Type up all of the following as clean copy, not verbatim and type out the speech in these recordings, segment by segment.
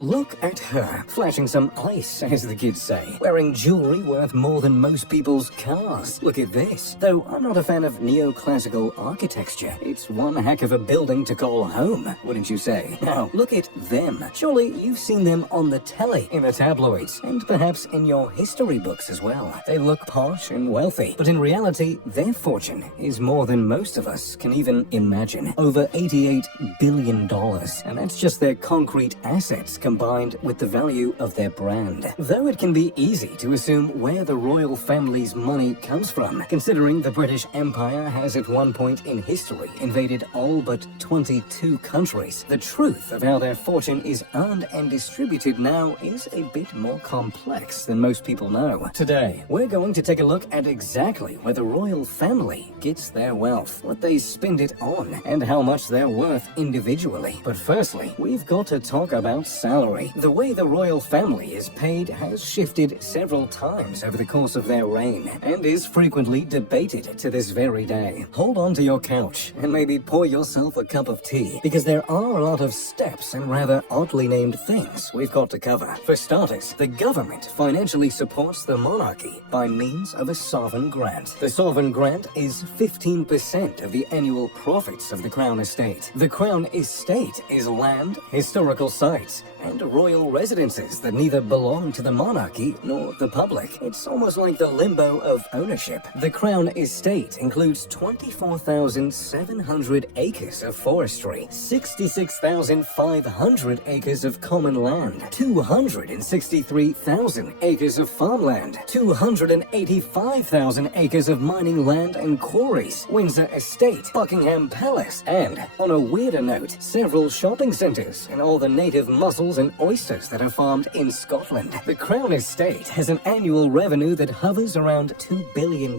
Look at her, flashing some ice, as the kids say, wearing jewelry worth more than most people's cars. Look at this. Though I'm not a fan of neoclassical architecture, it's one heck of a building to call home, wouldn't you say? Now, look at them. Surely you've seen them on the telly, in the tabloids, and perhaps in your history books as well. They look posh and wealthy, but in reality, their fortune is more than most of us can even imagine. Over $88 billion, and that's just their concrete assets combined with the value of their brand. Though it can be easy to assume where the royal family's money comes from, considering the British Empire has at one point in history invaded all but 22 countries, the truth of how their fortune is earned and distributed now is a bit more complex than most people know. Today, we're going to take a look at exactly where the royal family gets their wealth, what they spend it on, and how much they're worth individually. But firstly, we've got to talk about salary. The way the royal family is paid has shifted several times over the course of their reign, and is frequently debated to this very day. Hold on to your couch, and maybe pour yourself a cup of tea, because there are a lot of steps and rather oddly named things we've got to cover. For starters, the government financially supports the monarchy by means of a sovereign grant. The sovereign grant is 15% of the annual profits of the Crown Estate. The Crown Estate is land, historical sites, and royal residences that neither belong to the monarchy nor the public. It's almost like the limbo of ownership. The Crown Estate includes 24,700 acres of forestry, 66,500 acres of common land, 263,000 acres of farmland, 285,000 acres of mining land and quarries, Windsor Estate, Buckingham Palace, and, on a weirder note, several shopping centres and all the native mussels and oysters that are farmed in Scotland. The Crown Estate has an annual revenue that hovers around $2 billion.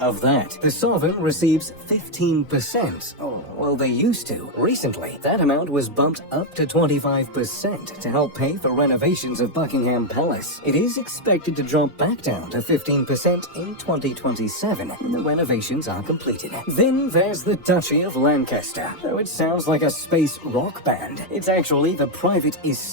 Of that, the sovereign receives 15%. Oh, well, they used to. Recently, that amount was bumped up to 25% to help pay for renovations of Buckingham Palace. It is expected to drop back down to 15% in 2027 when the renovations are completed. Then there's the Duchy of Lancaster. Though it sounds like a space rock band, it's actually the private estate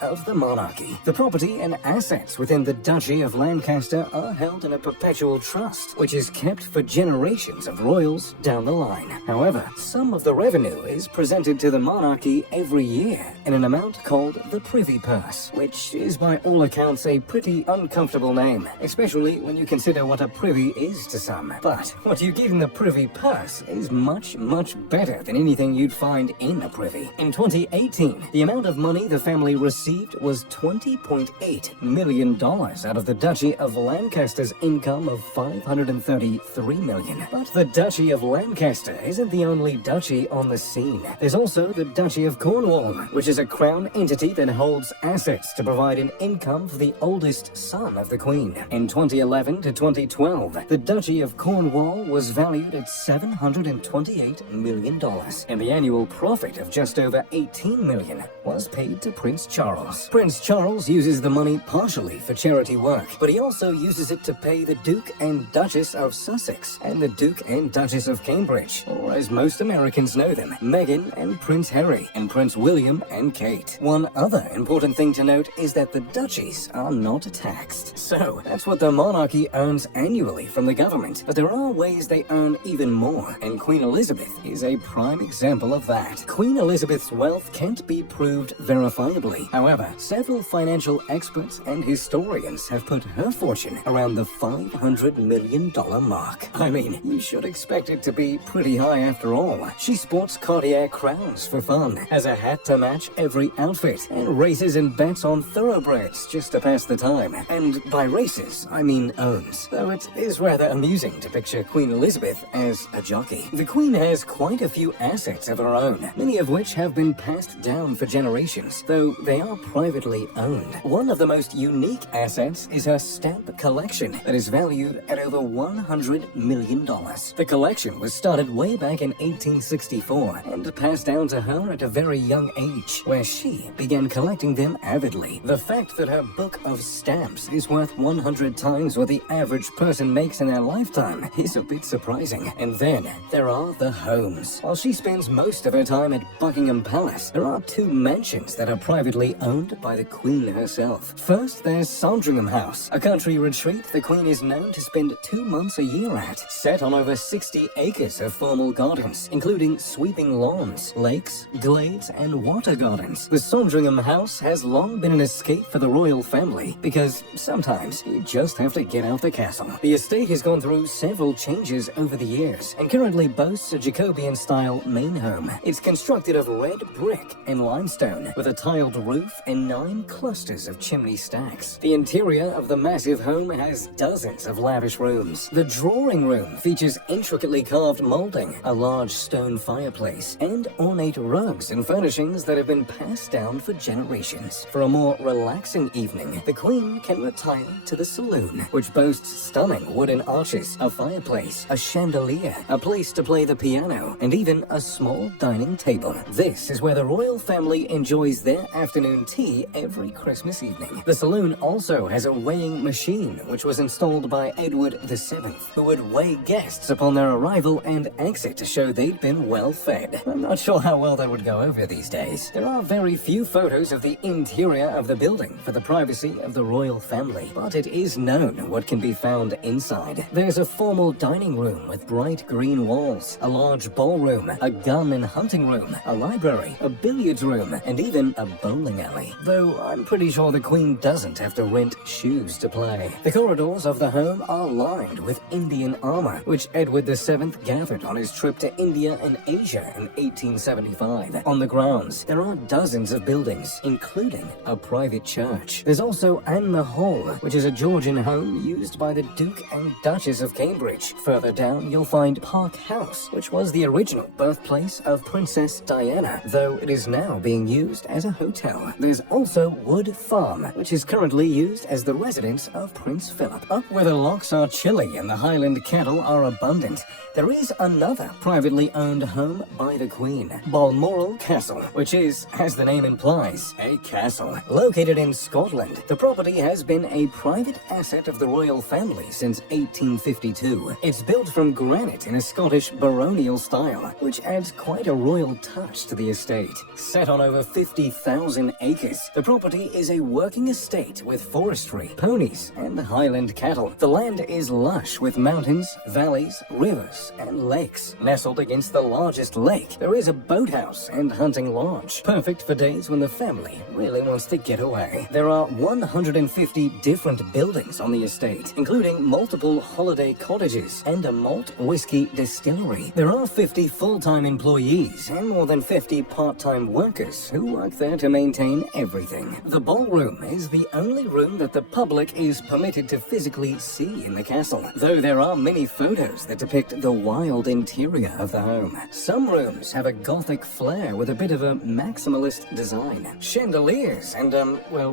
of the monarchy. The property and assets within the Duchy of Lancaster are held in a perpetual trust, which is kept for generations of royals down the line. However, some of the revenue is presented to the monarchy every year in an amount called the Privy Purse, which is by all accounts a pretty uncomfortable name, especially when you consider what a privy is to some. But what you get in the Privy Purse is much, much better than anything you'd find in a privy. In 2018, the amount of money the family received was $20.8 million out of the Duchy of Lancaster's income of $533 million. But the Duchy of Lancaster isn't the only duchy on the scene. There's also the Duchy of Cornwall, which is a crown entity that holds assets to provide an income for the oldest son of the Queen. In 2011 to 2012, the Duchy of Cornwall was valued at $728 million, and the annual profit of just over $18 million was paid to Prince Charles. Prince Charles uses the money partially for charity work, but he also uses it to pay the Duke and Duchess of Sussex and the Duke and Duchess of Cambridge, or as most Americans know them, Meghan and Prince Harry, and Prince William and Kate. One other important thing to note is that the duchies are not taxed. So, that's what the monarchy earns annually from the government, but there are ways they earn even more, and Queen Elizabeth is a prime example of that. Queen Elizabeth's wealth can't be proved verifiably. However, several financial experts and historians have put her fortune around the $500 million mark. I mean, you should expect it to be pretty high after all. She sports Cartier crowns for fun, has a hat to match every outfit, and races and bets on thoroughbreds just to pass the time. And by races, I mean owns. Though it is rather amusing to picture Queen Elizabeth as a jockey. The Queen has quite a few assets of her own, many of which have been passed down for generations, though they are privately owned. One of the most unique assets is her stamp collection that is valued at over $100 million. The collection was started way back in 1864 and passed down to her at a very young age, where she began collecting them avidly. The fact that her book of stamps is worth 100 times what the average person makes in their lifetime is a bit surprising. And then there are the homes. While she spends most of her time at Buckingham Palace, there are two mansions that are privately owned by the Queen herself. First, there's Sandringham House, a country retreat the Queen is known to spend 2 months a year at, set on over 60 acres of formal gardens, including sweeping lawns, lakes, glades, and water gardens. The Sandringham House has long been an escape for the royal family, because sometimes you just have to get out the castle. The estate has gone through several changes over the years, and currently boasts a Jacobean-style main home. It's constructed of red brick and limestone, with a tiled roof and 9 clusters of chimney stacks. The interior of the massive home has dozens of lavish rooms. The drawing room features intricately carved molding, a large stone fireplace, and ornate rugs and furnishings that have been passed down for generations. For a more relaxing evening, the Queen can retire to the saloon, which boasts stunning wooden arches, a fireplace, a chandelier, a place to play the piano, and even a small dining table. This is where the royal family enjoys their afternoon tea every Christmas evening. The saloon also has a weighing machine, which was installed by Edward VII, who would weigh guests upon their arrival and exit to show they'd been well fed. I'm not sure how well that would go over these days. There are very few photos of the interior of the building for the privacy of the royal family, but it is known what can be found inside. There's a formal dining room with bright green walls, a large ballroom, a gun and hunting room, a library, a billiards room, and even a bowling alley. Though I'm pretty sure the Queen doesn't have to rent shoes to play. The corridors of the home are lined with Indian armor, which Edward VII gathered on his trip to India and Asia in 1875. On the grounds, there are dozens of buildings, including a private church. There's also Anne Hall, which is a Georgian home used by the Duke and Duchess of Cambridge. Further down, you'll find Park House, which was the original birthplace of Princess Diana, though it is now being used as a hotel. There's also Wood Farm, which is currently used as the residence of Prince Philip. Up where the lochs are chilly and the Highland cattle are abundant, there is another privately owned home by the Queen, Balmoral Castle, which is, as the name implies, a castle. Located in Scotland, the property has been a private asset of the royal family since 1852. It's built from granite in a Scottish baronial style, which adds quite a royal touch to the estate. Set on over 50,000 acres, the property is a working estate with forestry, ponies, and Highland cattle. The land is lush with mountains, valleys, rivers, and lakes. Nestled against the largest lake, there is a boathouse and hunting lodge, perfect for days when the family really wants to get away. There are 150 different buildings on the estate, including multiple holiday cottages and a malt whiskey distillery. There are 50 full-time employees and more than 50 part-time workers who work there to maintain everything. The ballroom is the only room that the public is permitted to physically see in the castle, though there are many photos that depict the wild interior of the home. Some rooms have a gothic flair with a bit of a maximalist design. Chandeliers and,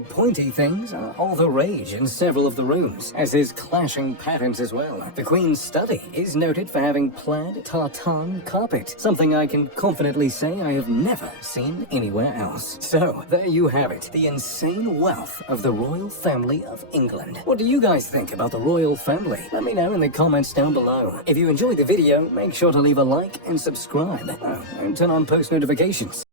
pointy things are all the rage in several of the rooms, as is clashing patterns as well. The Queen's study is noted for having plaid tartan carpet, something I can confidently say I have never seen anywhere else. So, there you have it, the insane wealth of the royal family of England. What do you guys think about the royal family? Let me know in the comments down below. If you enjoyed the video, make sure to leave a like and subscribe. Oh, and turn on post notifications.